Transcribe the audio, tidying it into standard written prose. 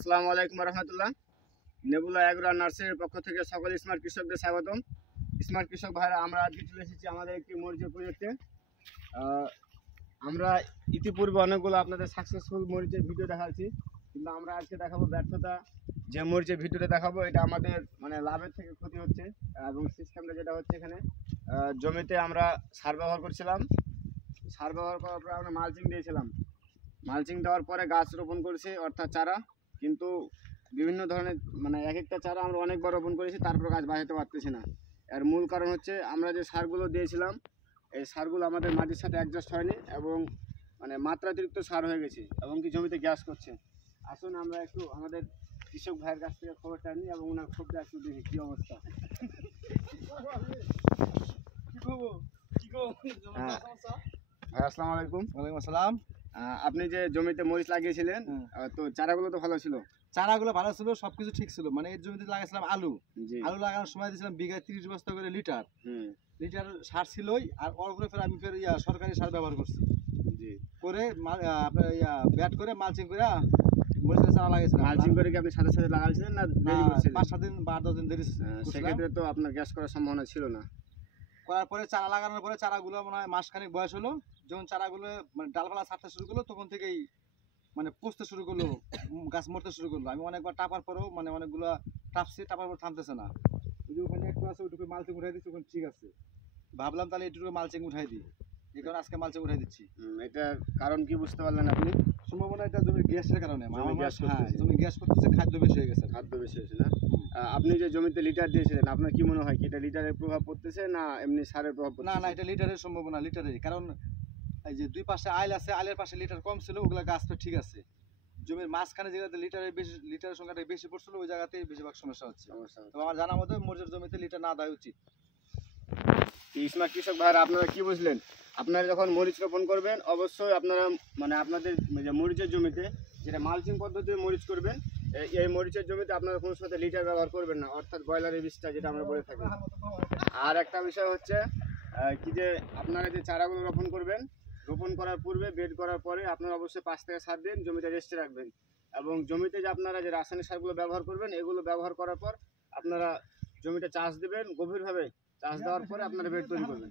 আসসালামু আলাইকুম রহমতুল্লাহ। Nebula agro নার্সারির পক্ষ থেকে সকল স্মার্ট কৃষকদের স্বাগতম। স্মার্ট কৃষক ভাইরা, আমরা আজকে চলে এসেছি আমাদের একটি মরিচের প্রজেক্টে। আমরা ইতিপূর্বে অনেকগুলো আপনাদের সাকসেসফুল মরিচের ভিডিও দেখাচ্ছি, কিন্তু আমরা আজকে দেখাবো ব্যর্থতা। যে মরিচের ভিডিওটা দেখাবো এটা আমাদের মানে লাভের থেকে ক্ষতি হচ্ছে। এবং সিস্টেমটা যেটা হচ্ছে, এখানে জমিতে আমরা সার ব্যবহার করছিলাম। সার ব্যবহার করার পরে আমরা মালচিং দিয়েছিলাম। মালচিং দেওয়ার পরে গাছ রোপণ করেছি, অর্থাৎ চারা। কিন্তু বিভিন্ন ধরনের মানে এক একটা চারা আমরা অনেকবার রোপণ করেছি, তারপর গাছ বাড়াতে পারতেছি না। এর মূল কারণ হচ্ছে আমরা যে সারগুলো দিয়েছিলাম, এই সারগুলো আমাদের মাটির সাথে অ্যাডজাস্ট হয়নি এবং মানে মাত্রাতিরিক্ত সার হয়ে গেছে এবং কি জমিতে গ্যাস করছে। আসুন আমরা একটু আমাদের কৃষক ভাইয়ের কাছ থেকে খবরটা নিই এবং ওনার ক্ষোভটা একটু দেখি কী অবস্থা। হ্যাঁ ভাই, আসসালামু আলাইকুম। ওয়ালাইকুম আসসালাম। আপনি যে জমিতে মরিচ লাগিয়েছিলেন, তো চারাগুলো তো ভালো ছিল? চারাগুলো ভালো ছিল, সবকিছু ঠিক ছিল। মানে এই জমিতে লাগাইছিলাম আলু। জি। আলু লাগানোর সময় দিয়েছিলাম বিঘায় 30 বস্তা করে লিটার সার ছিলই। আর ওর উপরে আমি সরকারি সার ব্যবহার করছি। জি। করে আপনার ব্যাট করে মালচিং করে মরিচের চারা লাগাইছিলাম। মালচিং করে কি আপনি সাথে সাথে লাগাইছিলেন না দেরি করছিলেন? 5-7 দিন বা 10 দিন দেরি। সেক্ষেত্রে তো আপনার গ্যাস করার সম্ভাবনা ছিল না। করার পরে চারা লাগানোর পরে চারাগুলো মনে হয় মাসখানেক বয়স হলো। যখন চারাগুলো মানে ডালপালা ছাড়তে শুরু করলো, তখন থেকেই মানে পুষতে শুরু করলো, গাছ মরতে শুরু করলো। আমি অনেকবার টাপার পরেও মানে অনেকগুলো টাপছি, টাপার পর থামতেছে না। ওই যে ওখানে একটু আছে, ওইটুকু মালচিং উঠাই দিচ্ছি, ওখানে ঠিক আছে। ভাবলাম তাহলে এইটুকু মালচিং উঠাই দিই, এই কারণে আজকে মালচিং উঠাই দিচ্ছি। এটার কারণ কি বুঝতে পারলেন আপনি? সম্ভাবনা এটা জমির গ্যাসের কারণে। জমি গ্যাস করতেছে, খাদ্য বেশি হয়ে গেছে। খাদ্য বেশি হয়েছে না? আপনি যে জমিতে লিটার দিয়েছিলেন, আপনার কি মনে হয় কি এটা লিটারের প্রভাব পড়তেছে না এমনি সারের প্রভাব পড়তেছে? না, এটা লিটারের সম্ভাবনা, লিটারের। কারণ এই যে দুই পাশে আইল আছে, আইলের পাশে লিটার কম ছিল, ওগুলা গাছটা ঠিক আছে। জমির মাঝখানে যেগুলোতে লিটারের সংখ্যাটা বেশি পড়ছিল, ওই জায়গাতেই বেশিরভাগ সমস্যা হচ্ছে। তো আমার জানা মতো মরিচের জমিতে লিটার না দেওয়া উচিত। স্মার্ট কৃষক ভাইরা, আপনারা কি বুঝলেন? আপনারা যখন মরিচ রোপণ করবেন, অবশ্যই আপনারা মানে আপনাদের যে মরিচের জমিতে যেটা মালচিং পদ্ধতিতে মরিচ করবেন, এই মরিচের জমিতে আপনারা কোনো সাথে লিটার ব্যবহার করবেন না, অর্থাৎ ব্রয়লারের বীজটা যেটা আমরা বলে থাকি। আর একটা বিষয় হচ্ছে কি যে আপনারা যে চারাগুলো রোপণ করবেন, রোপণ করার পূর্বে বেড করার পরে আপনারা অবশ্যই 5 থেকে 7 দিন জমিতে রেস্টে রাখবেন। এবং জমিতে যে আপনারা যে রাসায়নিক সারগুলো ব্যবহার করবেন, এগুলো ব্যবহার করার পর আপনারা জমিতে চাষ দেবেন, গভীরভাবে চাষ দেওয়ার পরে আপনারা বেড তৈরি করবেন।